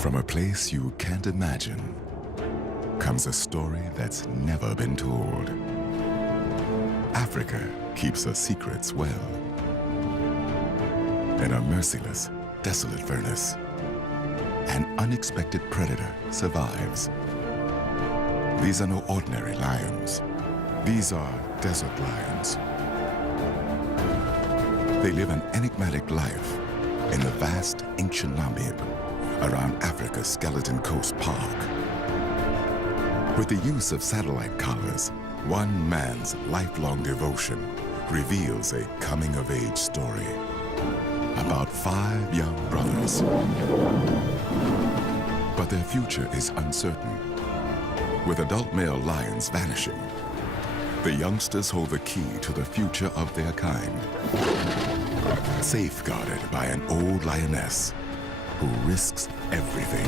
From a place you can't imagine comes a story that's never been told. Africa keeps her secrets well. In a merciless, desolate furnace, an unexpected predator survives. These are no ordinary lions. These are desert lions. They live an enigmatic life in the vast ancient Namib, around Africa's Skeleton Coast Park. With the use of satellite collars, one man's lifelong devotion reveals a coming-of-age story about 5 young brothers. But their future is uncertain. With adult male lions vanishing, the youngsters hold the key to the future of their kind, safeguarded by an old lioness who risks everything.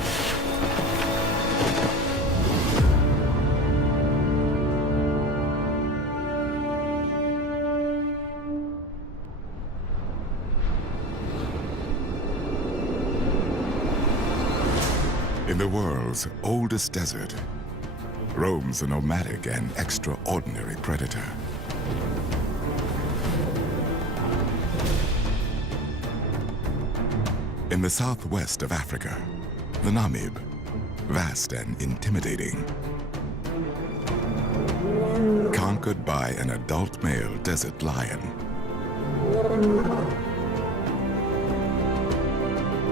In the world's oldest desert, roams a nomadic and extraordinary predator. In the southwest of Africa, the Namib, vast and intimidating, conquered by an adult male desert lion.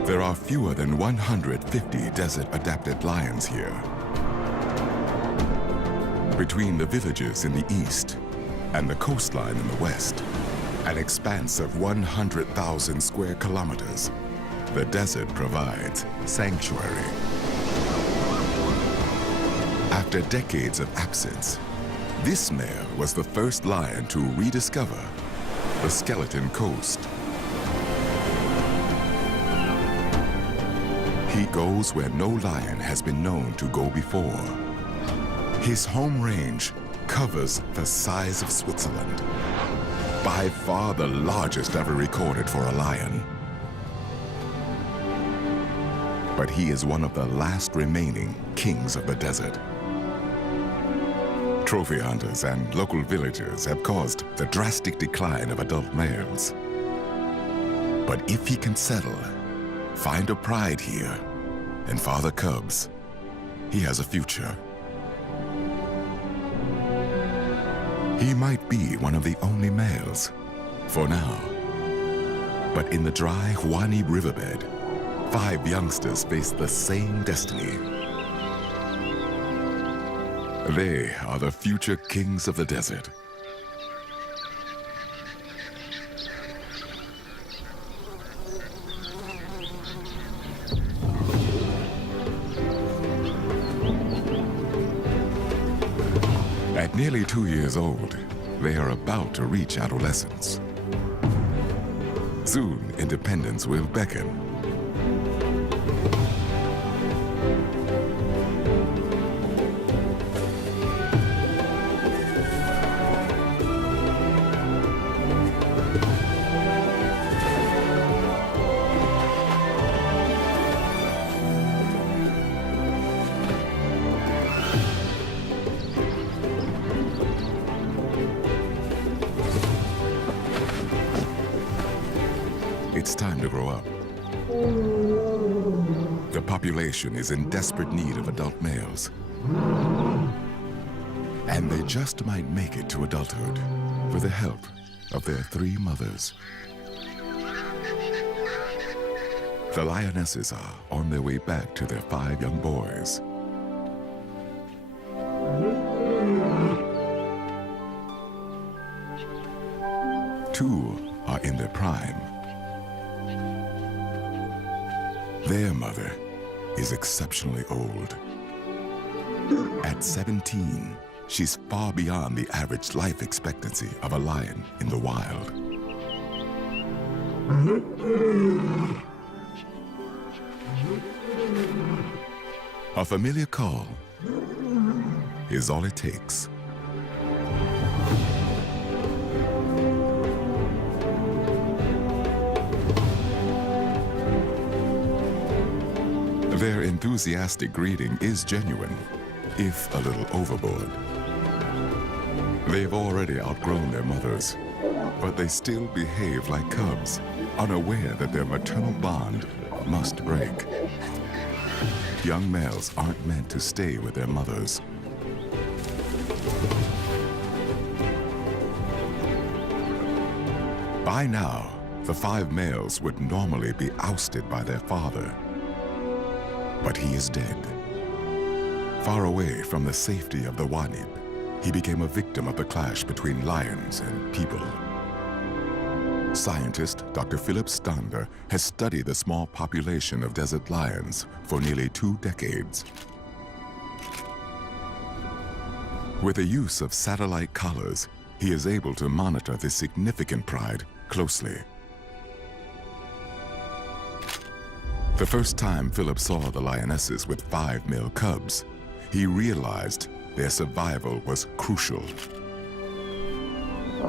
There are fewer than 150 desert-adapted lions here. Between the villages in the east and the coastline in the west, an expanse of 100,000 square kilometers, the desert provides sanctuary. After decades of absence, this male was the first lion to rediscover the Skeleton Coast. He goes where no lion has been known to go before. His home range covers the size of Switzerland, by far the largest ever recorded for a lion. But he is one of the last remaining kings of the desert. Trophy hunters and local villagers have caused the drastic decline of adult males. But if he can settle, find a pride here, and father cubs, he has a future. He might be one of the only males, for now. But in the dry Huani riverbed, 5 youngsters face the same destiny. They are the future kings of the desert. At nearly 2 years old, they are about to reach adolescence. Soon, independence will beckon. It's time to grow up. The population is in desperate need of adult males. And they just might make it to adulthood with the help of their 3 mothers. The lionesses are on their way back to their 5 young boys. Two are in their prime. Their mother is exceptionally old. At 17, she's far beyond the average life expectancy of a lion in the wild. A familiar call is all it takes. Their enthusiastic greeting is genuine, if a little overboard. They've already outgrown their mothers, but they still behave like cubs, unaware that their maternal bond must break. Young males aren't meant to stay with their mothers. By now, the 5 males would normally be ousted by their father. But he is dead. Far away from the safety of the Wanib, he became a victim of the clash between lions and people. Scientist Dr. Philip Stander has studied the small population of desert lions for nearly 2 decades. With the use of satellite collars, he is able to monitor this significant pride closely. The first time Philip saw the lionesses with 5 male cubs, he realized their survival was crucial.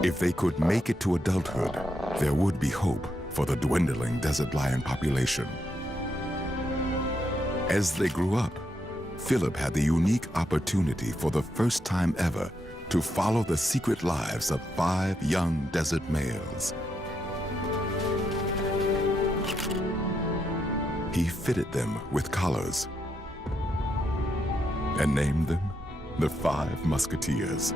If they could make it to adulthood, there would be hope for the dwindling desert lion population. As they grew up, Philip had the unique opportunity for the first time ever to follow the secret lives of 5 young desert males. He fitted them with collars and named them the 5 Musketeers.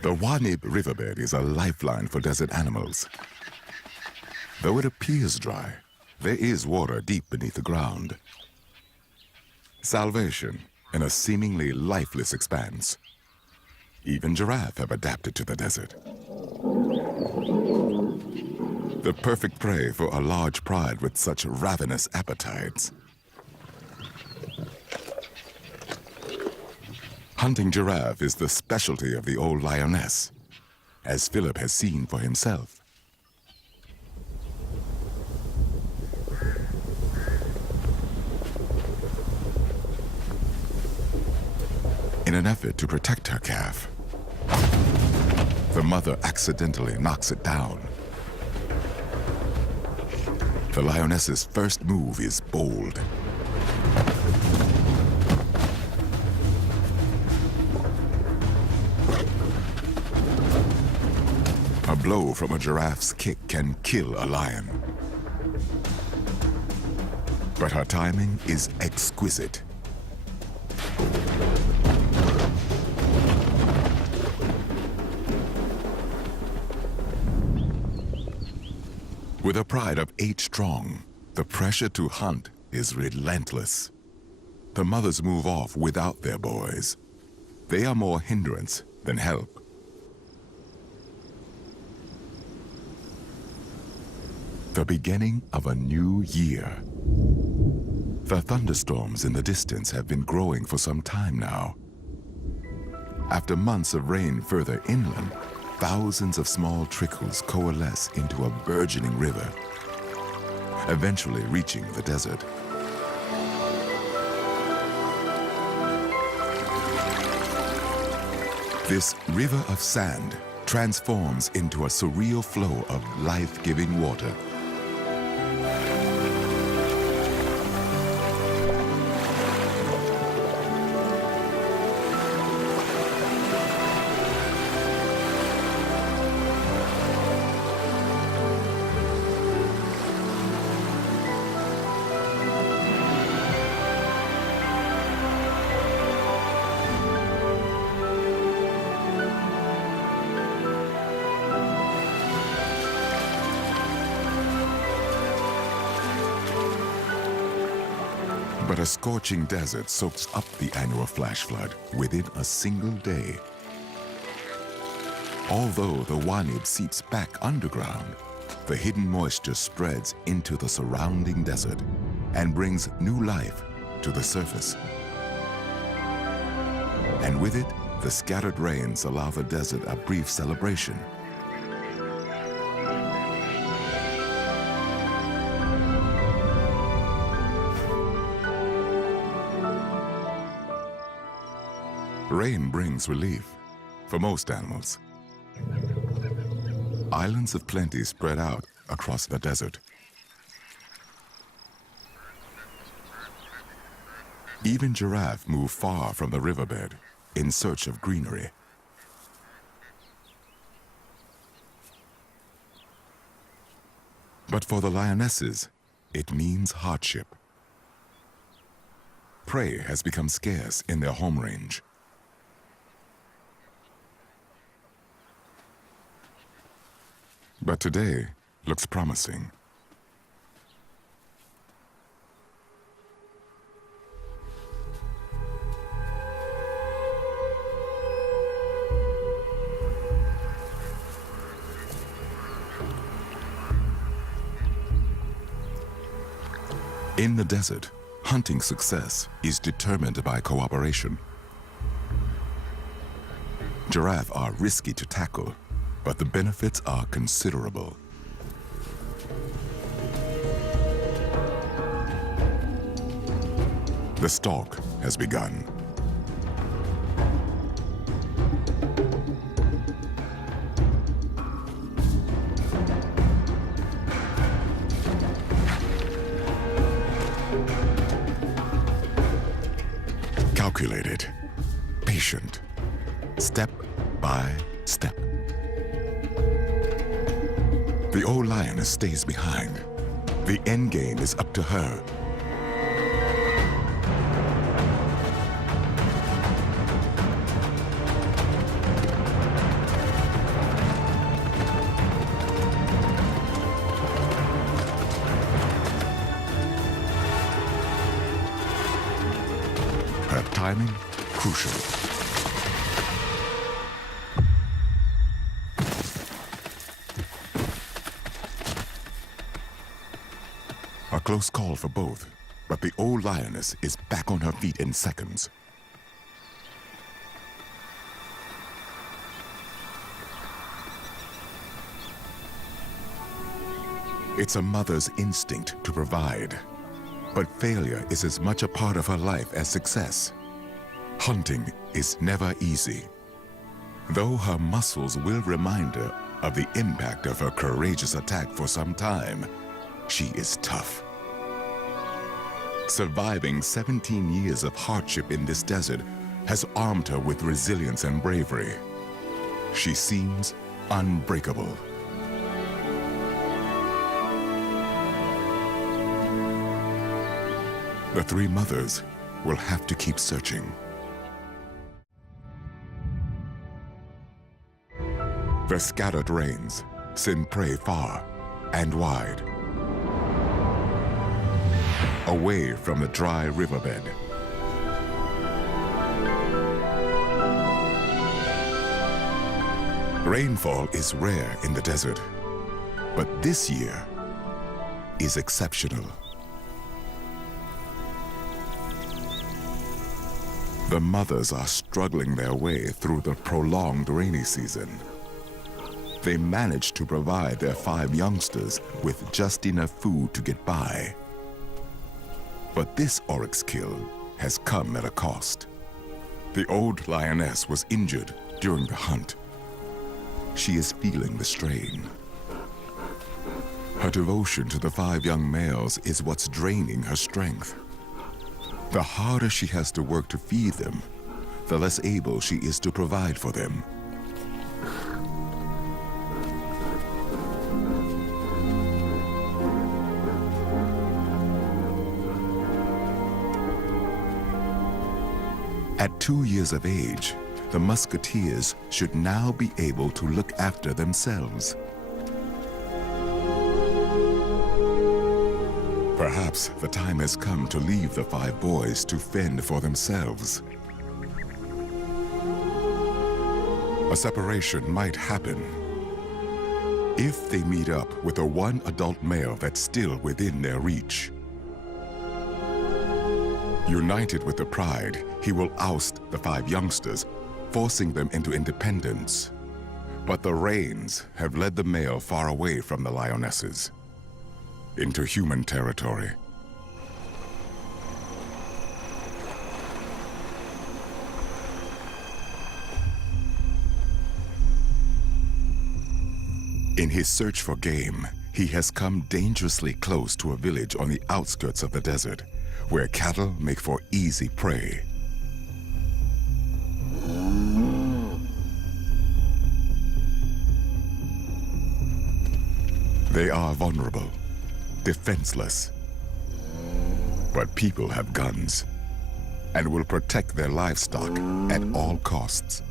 The Wanib riverbed is a lifeline for desert animals. Though it appears dry, there is water deep beneath the ground. Salvation in a seemingly lifeless expanse. Even giraffe have adapted to the desert. The perfect prey for a large pride with such ravenous appetites. Hunting giraffe is the specialty of the old lioness, as Philip has seen for himself. In an effort to protect her calf, the mother accidentally knocks it down. The lioness's first move is bold. A blow from a giraffe's kick can kill a lion. But her timing is exquisite. With a pride of 8 strong, the pressure to hunt is relentless. The mothers move off without their boys. They are more hindrance than help. The beginning of a new year. The thunderstorms in the distance have been growing for some time now. After months of rain further inland, thousands of small trickles coalesce into a burgeoning river, eventually reaching the desert. This river of sand transforms into a surreal flow of life-giving water. But a scorching desert soaks up the annual flash flood within a single day. Although the Wanib seeps back underground, the hidden moisture spreads into the surrounding desert and brings new life to the surface. And with it, the scattered rains allow the desert a brief celebration. Rain brings relief for most animals. Islands of plenty spread out across the desert. Even giraffe move far from the riverbed in search of greenery. But for the lionesses, it means hardship. Prey has become scarce in their home range. But today looks promising. In the desert, hunting success is determined by cooperation. Giraffe are risky to tackle, but the benefits are considerable. The stalk has begun. Calculated, patient, step by step. The old lioness stays behind. The end game is up to her. Her timing, crucial. A close call for both, but the old lioness is back on her feet in seconds. It's a mother's instinct to provide, but failure is as much a part of her life as success. Hunting is never easy, though her muscles will remind her of the impact of her courageous attack for some time. She is tough. Surviving 17 years of hardship in this desert has armed her with resilience and bravery. She seems unbreakable. The three mothers will have to keep searching. The scattered rains send prey far and wide, away from the dry riverbed. Rainfall is rare in the desert, but this year is exceptional. The mothers are struggling their way through the prolonged rainy season. They manage to provide their 5 youngsters with just enough food to get by. But this oryx kill has come at a cost. The old lioness was injured during the hunt. She is feeling the strain. Her devotion to the 5 young males is what's draining her strength. The harder she has to work to feed them, the less able she is to provide for them. At 2 years of age, the musketeers should now be able to look after themselves. Perhaps the time has come to leave the 5 boys to fend for themselves. A separation might happen if they meet up with the one adult male that's still within their reach. United with the pride, he will oust the 5 youngsters, forcing them into independence. But the rains have led the male far away from the lionesses, into human territory. In his search for game, he has come dangerously close to a village on the outskirts of the desert, where cattle make for easy prey. They are vulnerable, defenseless. But people have guns and will protect their livestock at all costs.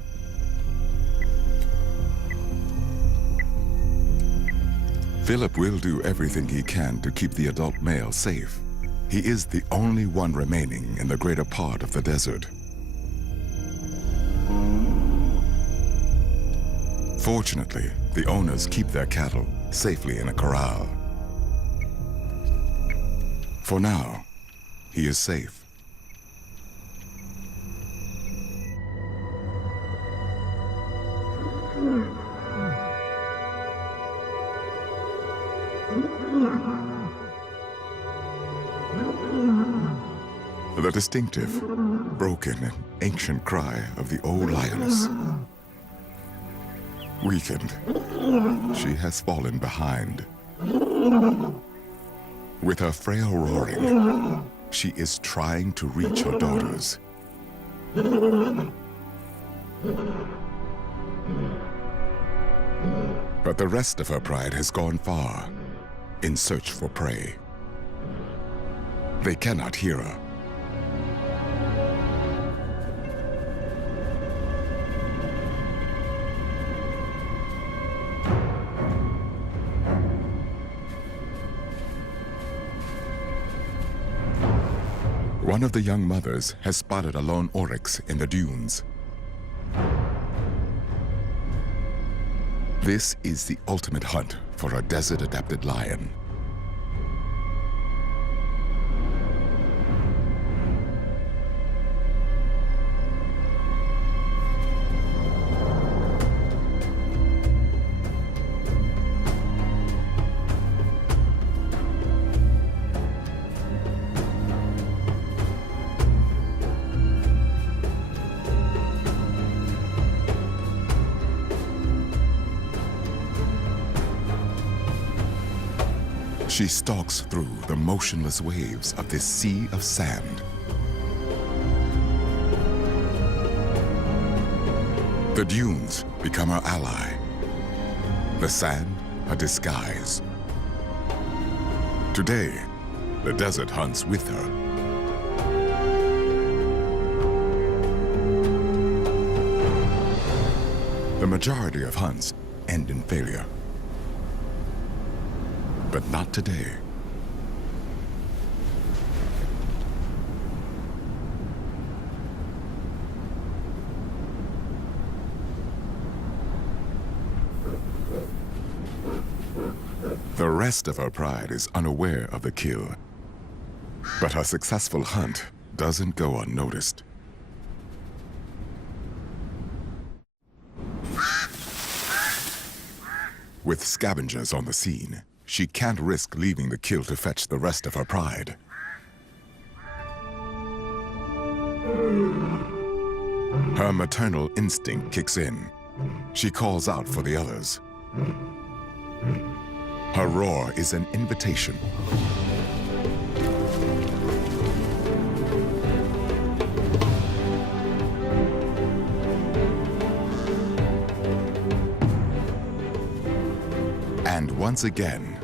Philip will do everything he can to keep the adult male safe. He is the only one remaining in the greater part of the desert. Fortunately, the owners keep their cattle safely in a corral. For now, he is safe. The distinctive, broken, and ancient cry of the old lioness. Weakened, she has fallen behind. With her frail roaring, she is trying to reach her daughters. But the rest of her pride has gone far in search for prey. They cannot hear her. One of the young mothers has spotted a lone oryx in the dunes. This is the ultimate hunt for a desert-adapted lion. She stalks through the motionless waves of this sea of sand. The dunes become her ally. The sand, a disguise. Today, the desert hunts with her. The majority of hunts end in failure. But not today. The rest of her pride is unaware of the kill. But her successful hunt doesn't go unnoticed. With scavengers on the scene, she can't risk leaving the kill to fetch the rest of her pride. Her maternal instinct kicks in. She calls out for the others. Her roar is an invitation. And once again,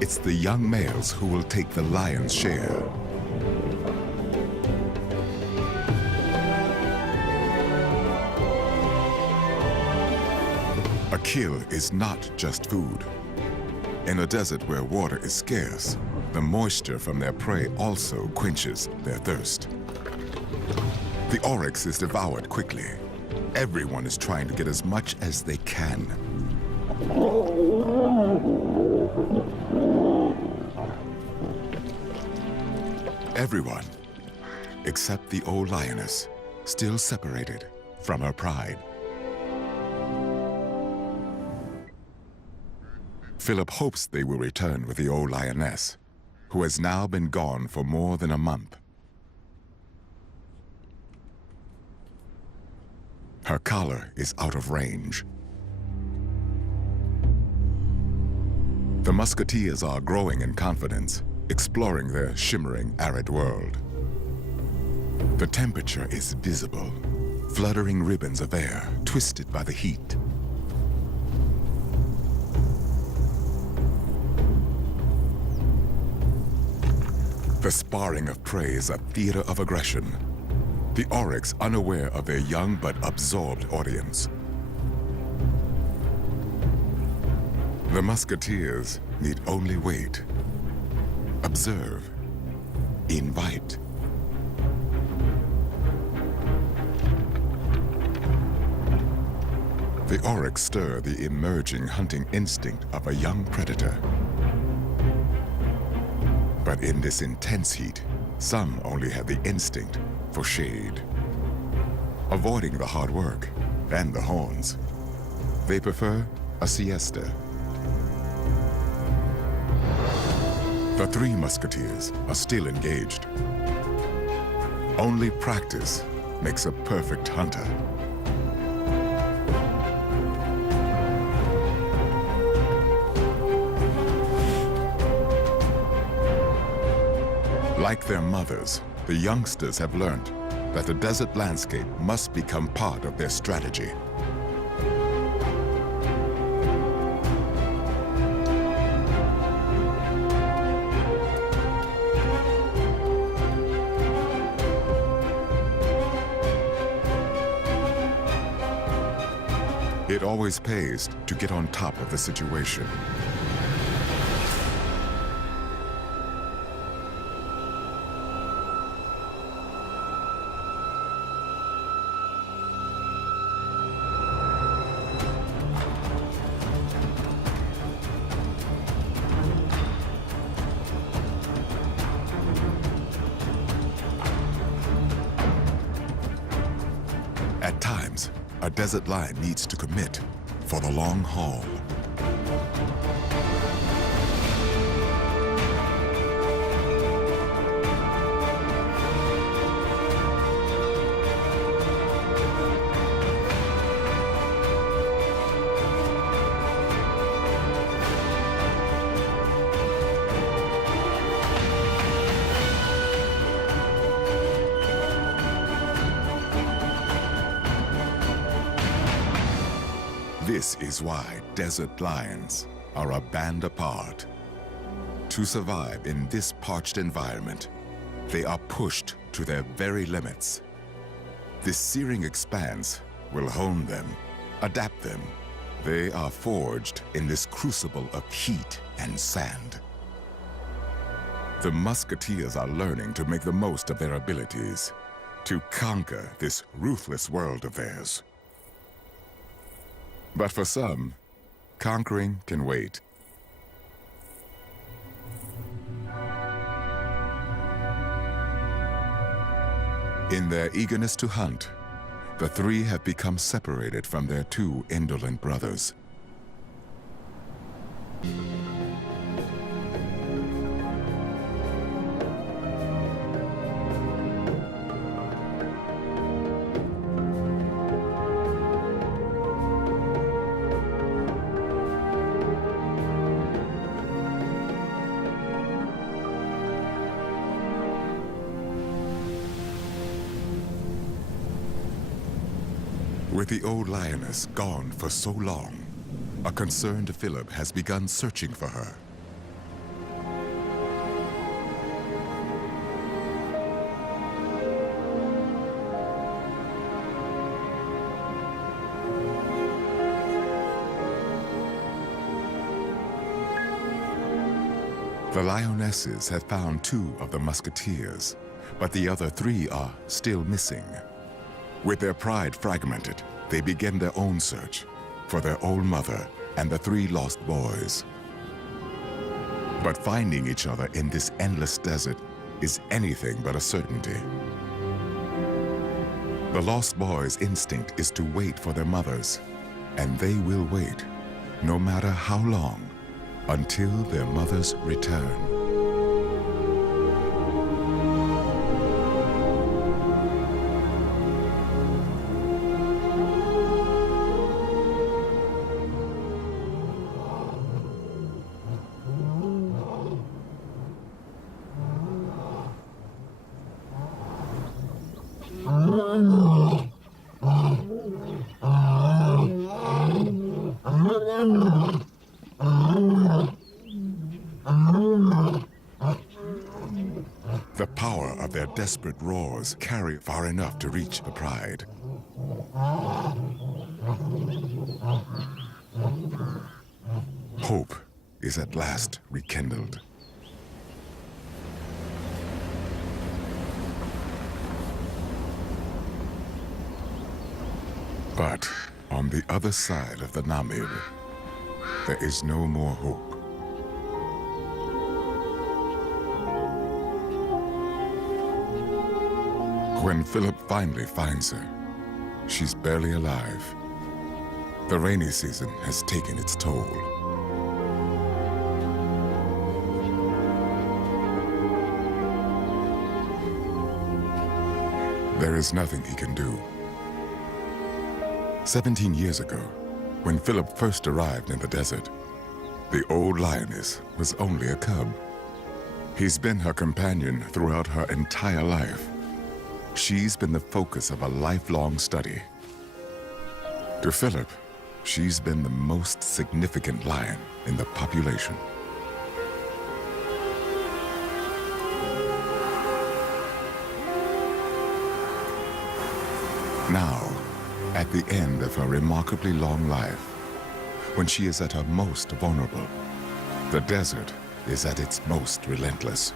it's the young males who will take the lion's share. A kill is not just food. In a desert where water is scarce, the moisture from their prey also quenches their thirst. The oryx is devoured quickly. Everyone is trying to get as much as they can. Everyone, except the old lioness, still separated from her pride. Philip hopes they will return with the old lioness, who has now been gone for more than a month. Her collar is out of range. The musketeers are growing in confidence, exploring their shimmering, arid world. The temperature is visible, fluttering ribbons of air twisted by the heat. The sparring of prey is a theater of aggression. The oryx unaware of their young but absorbed audience. The musketeers need only wait, observe, invite. The oryx stir the emerging hunting instinct of a young predator. But in this intense heat, some only have the instinct for shade. Avoiding the hard work and the horns, they prefer a siesta. The three musketeers are still engaged. Only practice makes a perfect hunter. Like their mothers, the youngsters have learned that the desert landscape must become part of their strategy. It always pays to get on top of the situation. At times, a desert lion needs to commit for the long haul. This is why desert lions are a band apart. To survive in this parched environment, they are pushed to their very limits. This searing expanse will hone them, adapt them. They are forged in this crucible of heat and sand. The musketeers are learning to make the most of their abilities, to conquer this ruthless world of theirs. But for some, conquering can wait. In their eagerness to hunt, the three have become separated from their two indolent brothers. With the old lioness gone for so long, a concerned Philip has begun searching for her. The lionesses have found two of the musketeers, but the other three are still missing. With their pride fragmented, they begin their own search for their old mother and the three lost boys. But finding each other in this endless desert is anything but a certainty. The lost boys' instinct is to wait for their mothers, and they will wait, no matter how long, until their mothers return. their desperate roars carry far enough to reach the pride. Hope is at last rekindled. But on the other side of the Namib, there is no more hope. When Philip finally finds her, she's barely alive. The rainy season has taken its toll. There is nothing he can do. 17 years ago, when Philip first arrived in the desert, the old lioness was only a cub. He's been her companion throughout her entire life. She's been the focus of a lifelong study. To Philip, she's been the most significant lion in the population. Now, at the end of her remarkably long life, when she is at her most vulnerable, the desert is at its most relentless.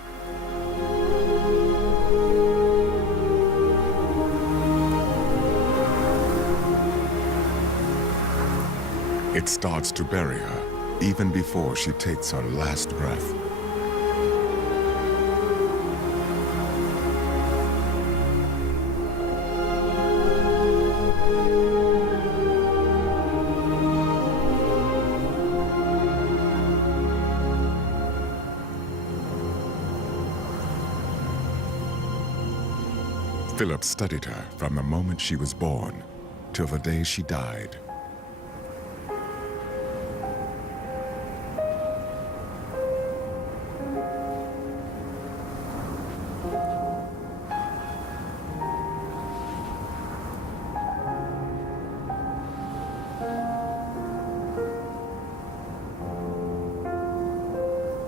It starts to bury her even before she takes her last breath. Philip studied her from the moment she was born till the day she died.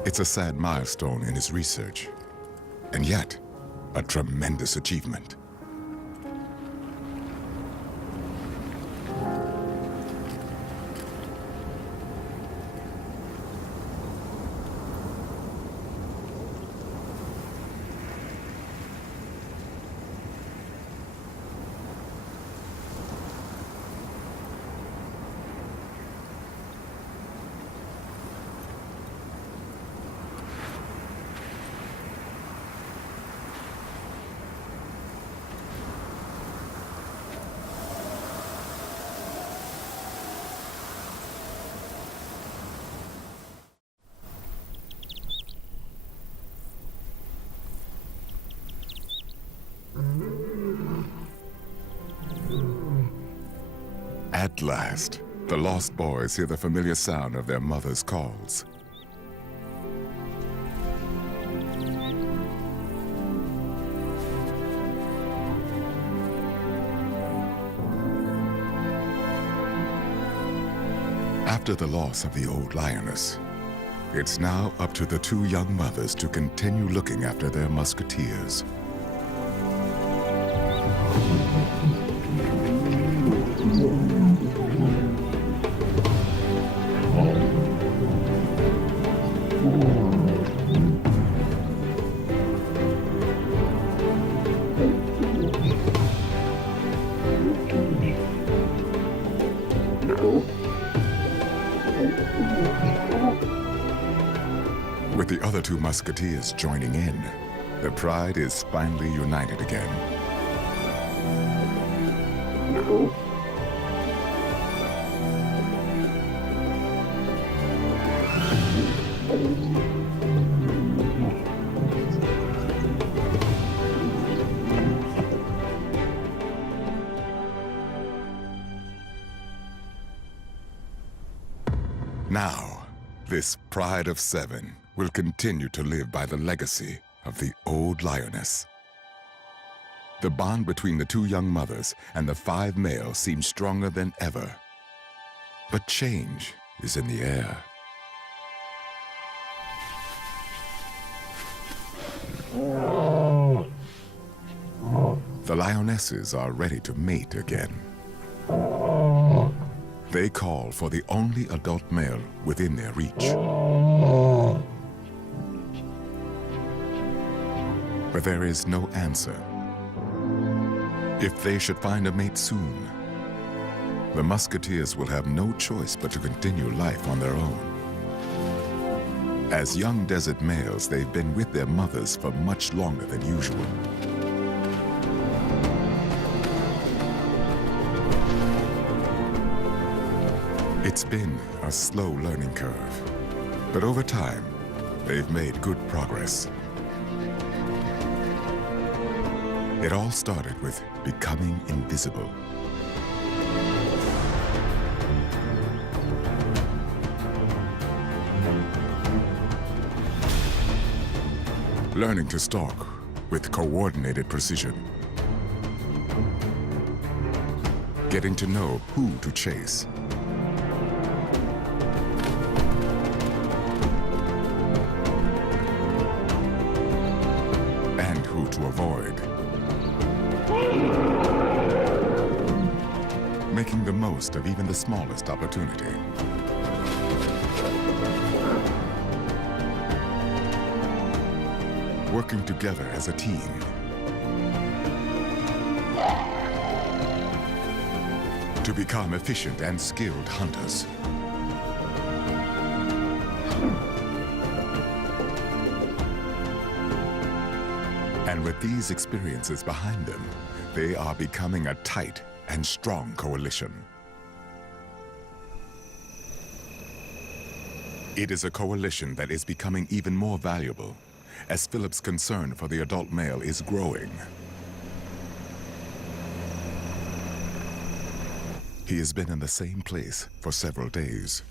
It's a sad milestone in his research, and yet a tremendous achievement. At last, the lost boys hear the familiar sound of their mother's calls. After the loss of the old lioness, it's now up to the two young mothers to continue looking after their musketeers. With the other two musketeers joining in, the pride is finally united again. Now, this pride of seven will continue to live by the legacy of the old lioness. The bond between the two young mothers and the 5 males seems stronger than ever. But change is in the air. the lionesses are ready to mate again. They call for the only adult male within their reach. But there is no answer. If they should find a mate soon, the musketeers will have no choice but to continue life on their own. As young desert males, they've been with their mothers for much longer than usual. It's been a slow learning curve, but over time, they've made good progress. It all started with becoming invisible. Learning to stalk with coordinated precision. Getting to know who to chase. And who to avoid. Making the most of even the smallest opportunity. Working together as a team. To become efficient and skilled hunters. And with these experiences behind them, they are becoming a tight and strong coalition. It is a coalition that is becoming even more valuable as Philip's concern for the adult male is growing. He has been in the same place for several days.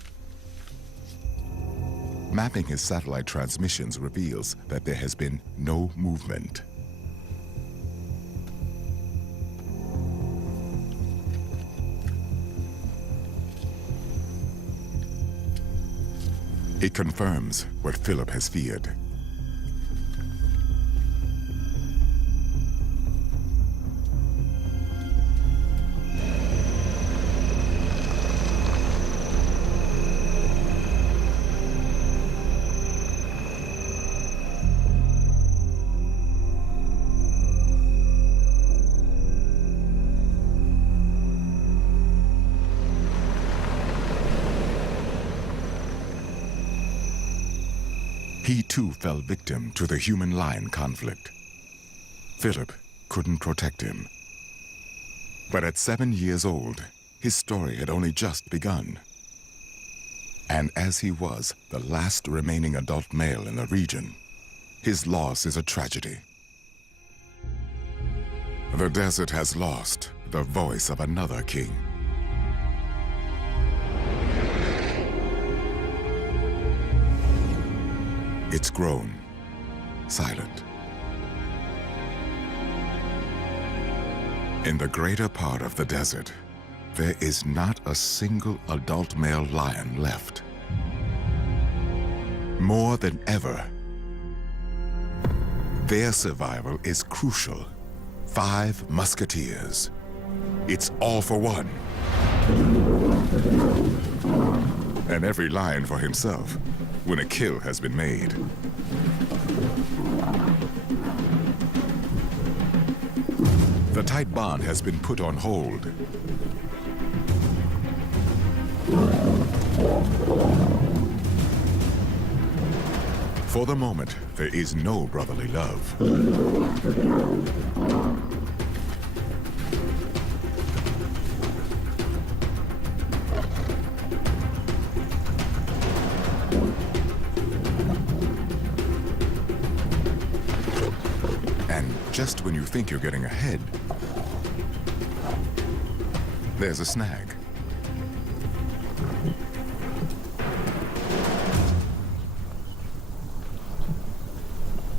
Mapping his satellite transmissions reveals that there has been no movement. It confirms what Philip has feared. He too fell victim to the human-lion conflict. Philip couldn't protect him. But at 7 years old, his story had only just begun. And as he was the last remaining adult male in the region, his loss is a tragedy. The desert has lost the voice of another king. It's grown silent. In the greater part of the desert, there is not a single adult male lion left. More than ever, their survival is crucial. 5 musketeers. It's all for one. And every lion for himself when a kill has been made. The tight bond has been put on hold. For the moment, there is no brotherly love. Just when you think you're getting ahead, there's a snag.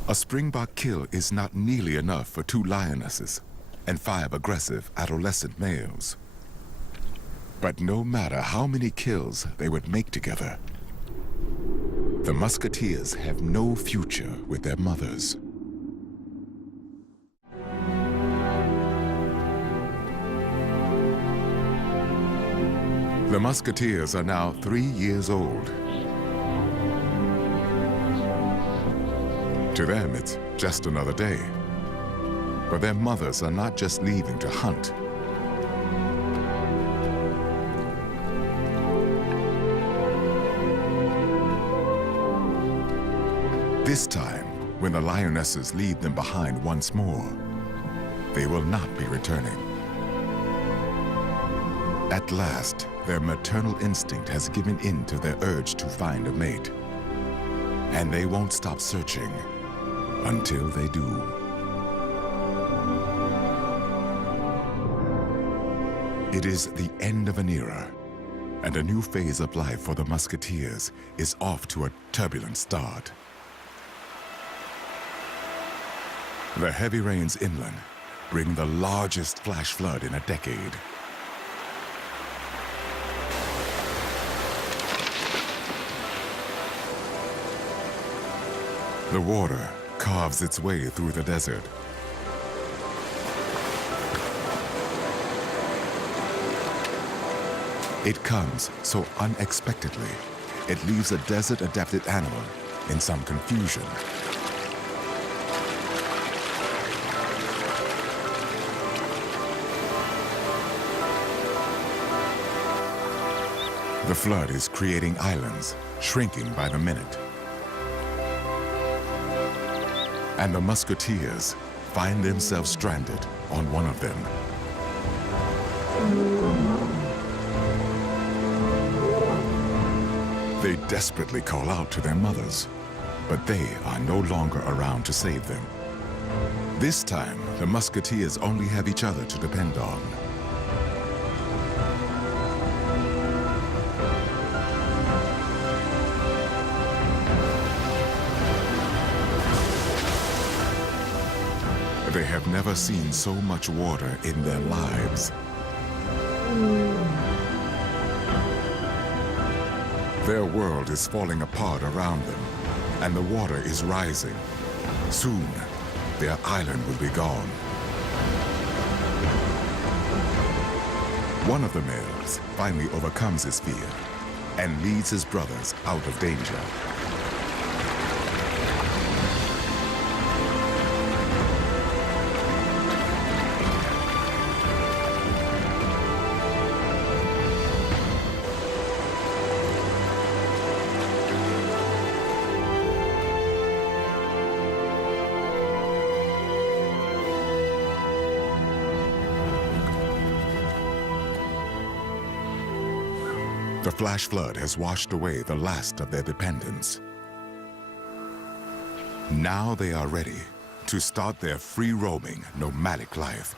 A springbok kill is not nearly enough for 2 lionesses and 5 aggressive adolescent males. But no matter how many kills they would make together, the musketeers have no future with their mothers. The musketeers are now 3 years old. To them, it's just another day. But their mothers are not just leaving to hunt. This time, when the lionesses leave them behind once more, they will not be returning. At last, their maternal instinct has given in to their urge to find a mate. And they won't stop searching until they do. It is the end of an era, and a new phase of life for the musketeers is off to a turbulent start. The heavy rains inland bring the largest flash flood in a decade. The water carves its way through the desert. It comes so unexpectedly, it leaves a desert-adapted animal in some confusion. The flood is creating islands, shrinking by the minute. And the musketeers find themselves stranded on one of them. They desperately call out to their mothers, but they are no longer around to save them. This time, the musketeers only have each other to depend on. They have never seen so much water in their lives. Their world is falling apart around them, and the water is rising. Soon, their island will be gone. One of the males finally overcomes his fear and leads his brothers out of danger. The flash flood has washed away the last of their dependents. Now they are ready to start their free-roaming, nomadic life.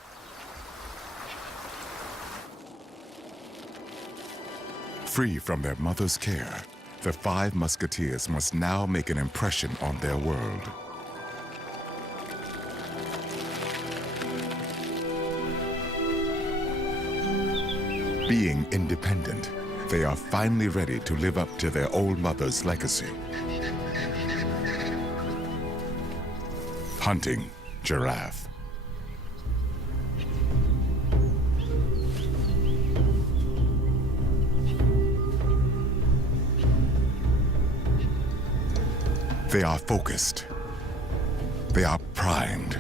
Free from their mother's care, the 5 musketeers must now make an impression on their world. Being independent, they are finally ready to live up to their old mother's legacy. Hunting giraffe. They are focused. They are primed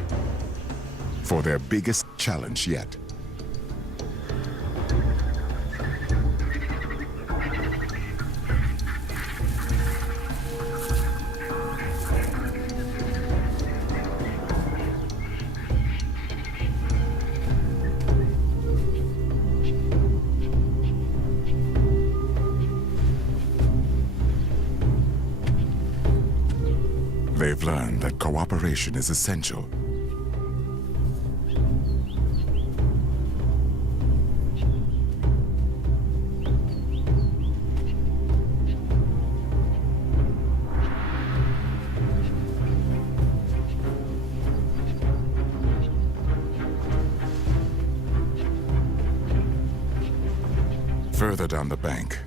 for their biggest challenge yet. They've learned that cooperation is essential. Further down the bank,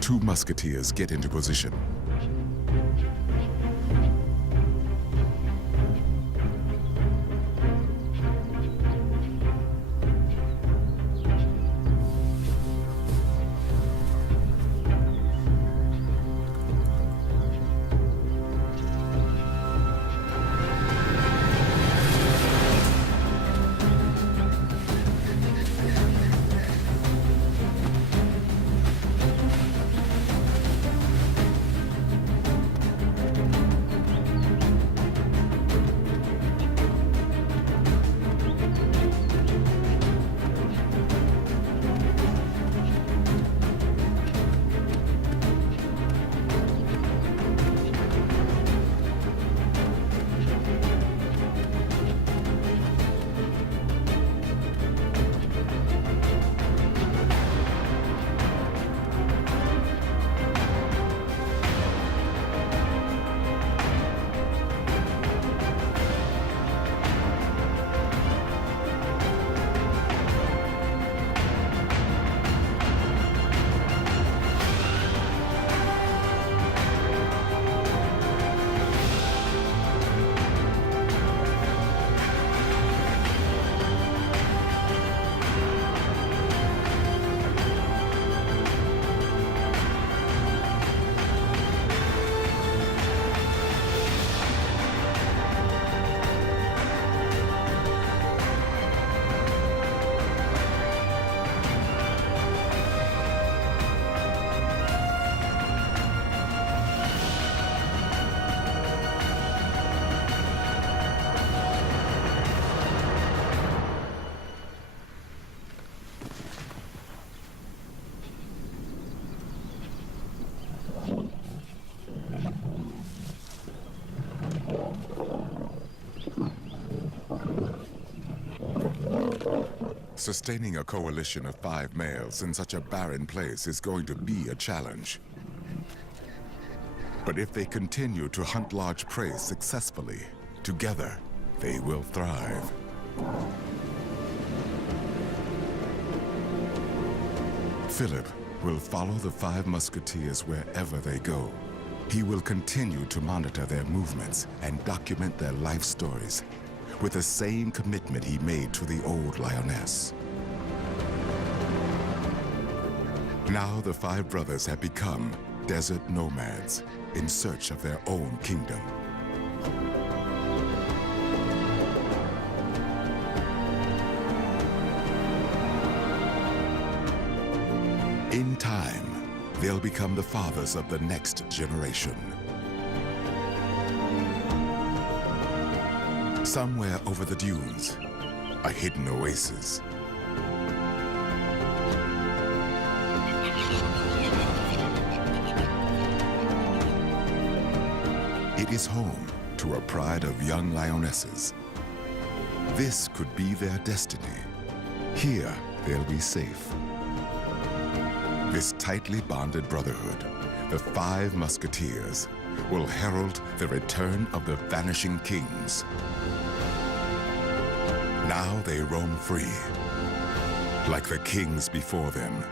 2 musketeers get into position. Sustaining a coalition of 5 males in such a barren place is going to be a challenge. But if they continue to hunt large prey successfully, together they will thrive. Philip will follow the 5 musketeers wherever they go. He will continue to monitor their movements and document their life stories with the same commitment he made to the old lioness. Now the 5 brothers have become desert nomads in search of their own kingdom. In time, they'll become the fathers of the next generation. Somewhere over the dunes, a hidden oasis. It is home to a pride of young lionesses. This could be their destiny. Here, they'll be safe. This tightly bonded brotherhood, the 5 musketeers, will herald the return of the vanishing kings. Now they roam free, like the kings before them.